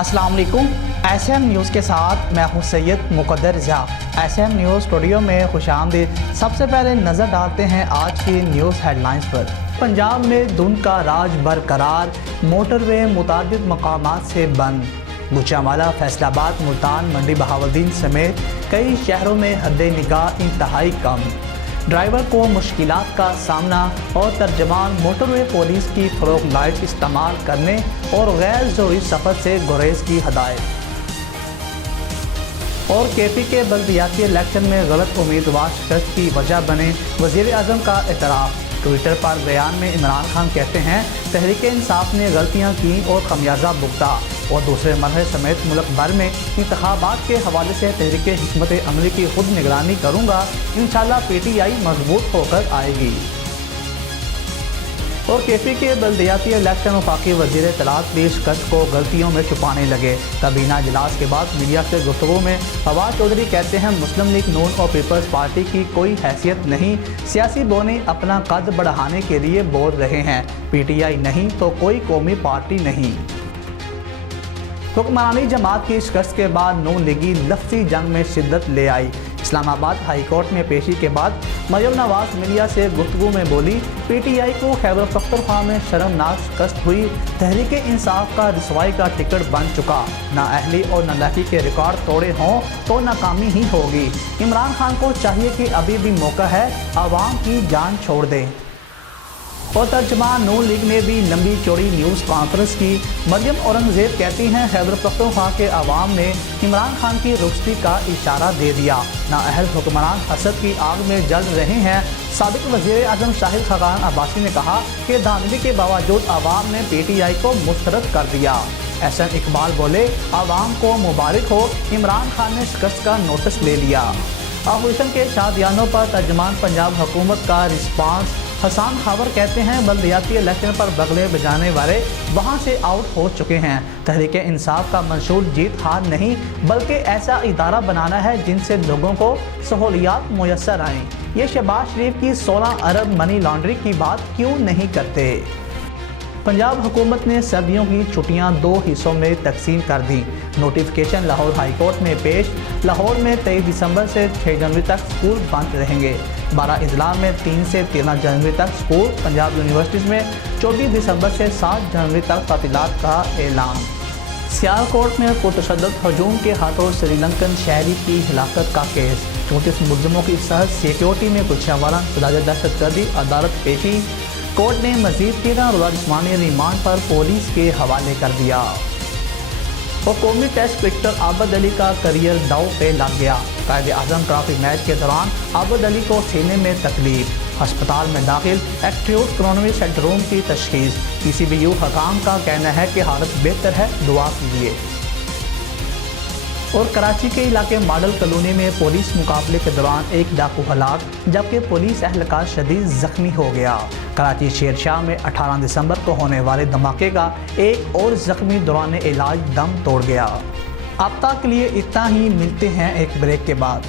अस्सलाम वालेकुम। SM news के साथ मैं हूं सैयद मुकद्दर रज़ा। SM न्यूज़ स्टूडियो में खुशामदीद। सबसे पहले नज़र डालते हैं आज की न्यूज़ हेडलाइंस पर। पंजाब में धुंध का राज बरकरार, मोटरवे मुतादिद मकामात से बंद। गुजरांवाला, फैसलाबाद, मुल्तान, मंडी, बहावलदीन समेत कई शहरों में हद निगाह इंतहाई कम। ड्राइवर को मुश्किलात का सामना और तर्जमान मोटरवे पुलिस की फ़रोग लाइट इस्तेमाल करने और गैर ज़रूरी सफ़र से गुरेज की हदायत। और KP के बल्दियाती इलेक्शन में गलत उम्मीदवार शिकस्त की वजह बने, वज़ीर आज़म का एतराफ़। ट्विटर पर बयान में इमरान खान कहते हैं, तहरीक इंसाफ ने गलतियां की और खमियाजा भुगता और दूसरे मरहले समेत मुल्क भर में इंतखाबात के हवाले से तहरीक हिकमत अमली की खुद निगरानी करूँगा। इंशाअल्लाह PTI मजबूत होकर आएगी। और KP के बल्दियाती इलेक्शन वफाकी वज़ीर इत्तलात भी शिकस्त को गलतियों में छुपाने लगे। काबीना इजलास के बाद मीडिया से गुफ्तगू में फवाद चौधरी कहते हैं, मुस्लिम लीग नून और पीपल्स पार्टी की कोई हैसियत नहीं। सियासी बोने अपना कद बढ़ाने के लिए बोल रहे हैं। PTI नहीं तो कोई कौमी पार्टी नहीं। हुक्मरानी जमात की शिकस्त के बाद नून लीगी लफ्ज़ी जंग में शिद्दत ले आई। इस्लामाबाद हाई कोर्ट में पेशी के बाद मरियम नवाज मीडिया से गुफ्तगू में बोली, PTI को खैबर पख्तूनख्वा में शर्मनाक शिकस्त हुई। तहरीक इंसाफ का रसवाई का टिकट बन चुका। ना अहली और नालायकी के रिकॉर्ड तोड़े हों तो नाकामी ही होगी। इमरान खान को चाहिए कि अभी भी मौका है, आवाम की जान छोड़ दें। और तर्जमान नून लीग ने भी लंबी चौड़ी न्यूज़ कॉन्फ्रेंस की। मरियम औरंगजेब कहती हैं, खैबर पख्तूनख्वा के अवाम ने इमरान खान की रुखसती का इशारा दे दिया। नाअहल हुक्मरान हसद की आग में जल रहे हैं। साबिक वज़ीर आज़म शाहिद खाकान अब्बासी ने कहा कि धांधली के बावजूद अवाम ने PTI को मुस्तरद कर दिया। SN इकबाल बोले, अवाम को मुबारक हो, इमरान खान ने शिकस्त का नोटिस ले लिया। ऑपोजिशन के शादियानों पर तर्जमान पंजाब हुकूमत का रिस्पांस। हसन खावर कहते हैं, बल्दियाती इलेक्शन पर बगले बजाने वाले वहां से आउट हो चुके हैं। तहरीक इंसाफ का मंशूर जीत हार नहीं बल्कि ऐसा इदारा बनाना है जिनसे लोगों को सहूलियात मुयस्सर आएँ। ये शहबाज शरीफ की 16 अरब मनी लॉन्ड्रिंग की बात क्यों नहीं करते? पंजाब हुकूमत ने सर्दियों की छुट्टियां 2 हिस्सों में तकसीम कर दी। नोटिफिकेशन लाहौर हाई कोर्ट में पेश। लाहौर में 23 दिसंबर से 6 जनवरी तक स्कूल बंद रहेंगे। 12 अजला में 3 से 13 जनवरी तक स्कूल। पंजाब यूनिवर्सिटीज़ में 24 दिसंबर से 7 जनवरी तक तातीलात का ऐलान। सियालकोट में पुरतशद्दुद हजूम के हाथों श्रीलंकन शहरी की हिलाकत का केस। 34 मुलजमों की सहज सिक्योरिटी में गुजरांवाला दहशतगर्दी अदालत पेशी। कोर्ट ने मजीद 13 रोज़ा जिस्मानी रिमांड पर पुलिस के हवाले कर दिया। और कौमी टेस्ट क्रिकेटर आबद अली का करियर दांव पे लग गया। कायदे आज़म ट्रॉफी मैच के दौरान आबद अली को सीने में तकलीफ, अस्पताल में दाखिल। एक्यूट कोरोनरी सिंड्रोम की तशखीस। PCBU हकाम का कहना है कि हालत बेहतर है, दुआ कीजिए। और कराची के इलाके मॉडल कॉलोनी में पुलिस मुकाबले के दौरान एक डाकू हलाक, जबकि पुलिस एहलकार शदीद जख्मी हो गया। कराची शेरशाह में 18 दिसंबर को होने वाले धमाके का एक और जख्मी दौरान इलाज दम तोड़ गया। अब तक के लिए इतना ही, मिलते हैं एक ब्रेक के बाद।